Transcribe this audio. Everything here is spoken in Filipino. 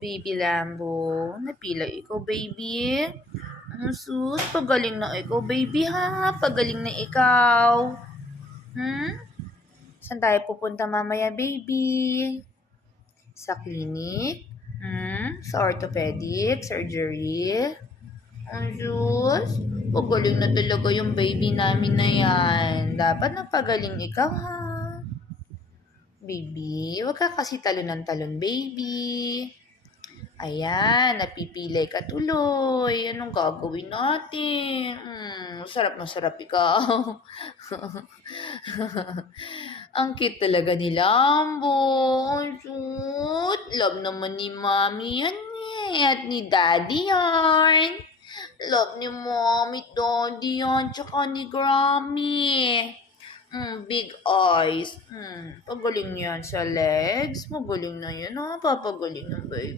Baby Lambo, napila ikaw, baby. Sus, pagaling na ikaw, baby, ha? Pagaling na ikaw. Saan tayo pupunta mamaya, baby? Sa clinic? Sa orthopedic surgery? Sus, pagaling na talaga yung baby namin na yan. Dapat napagaling ikaw, ha? Baby, wag ka kasi talon ng talon, baby. Ayan, napipilay ka tuloy. Anong gagawin natin? Masarap ikaw. Ang cute talaga ni Lambo. Ang cute. Love naman ni Mommy yan eh. At ni Daddy yan. Love ni Mommy, Daddy yan. Tsaka ni Grammy. Big eyes. Pagaling yan sa legs. Magaling na yan ha. Papagaling ng baby.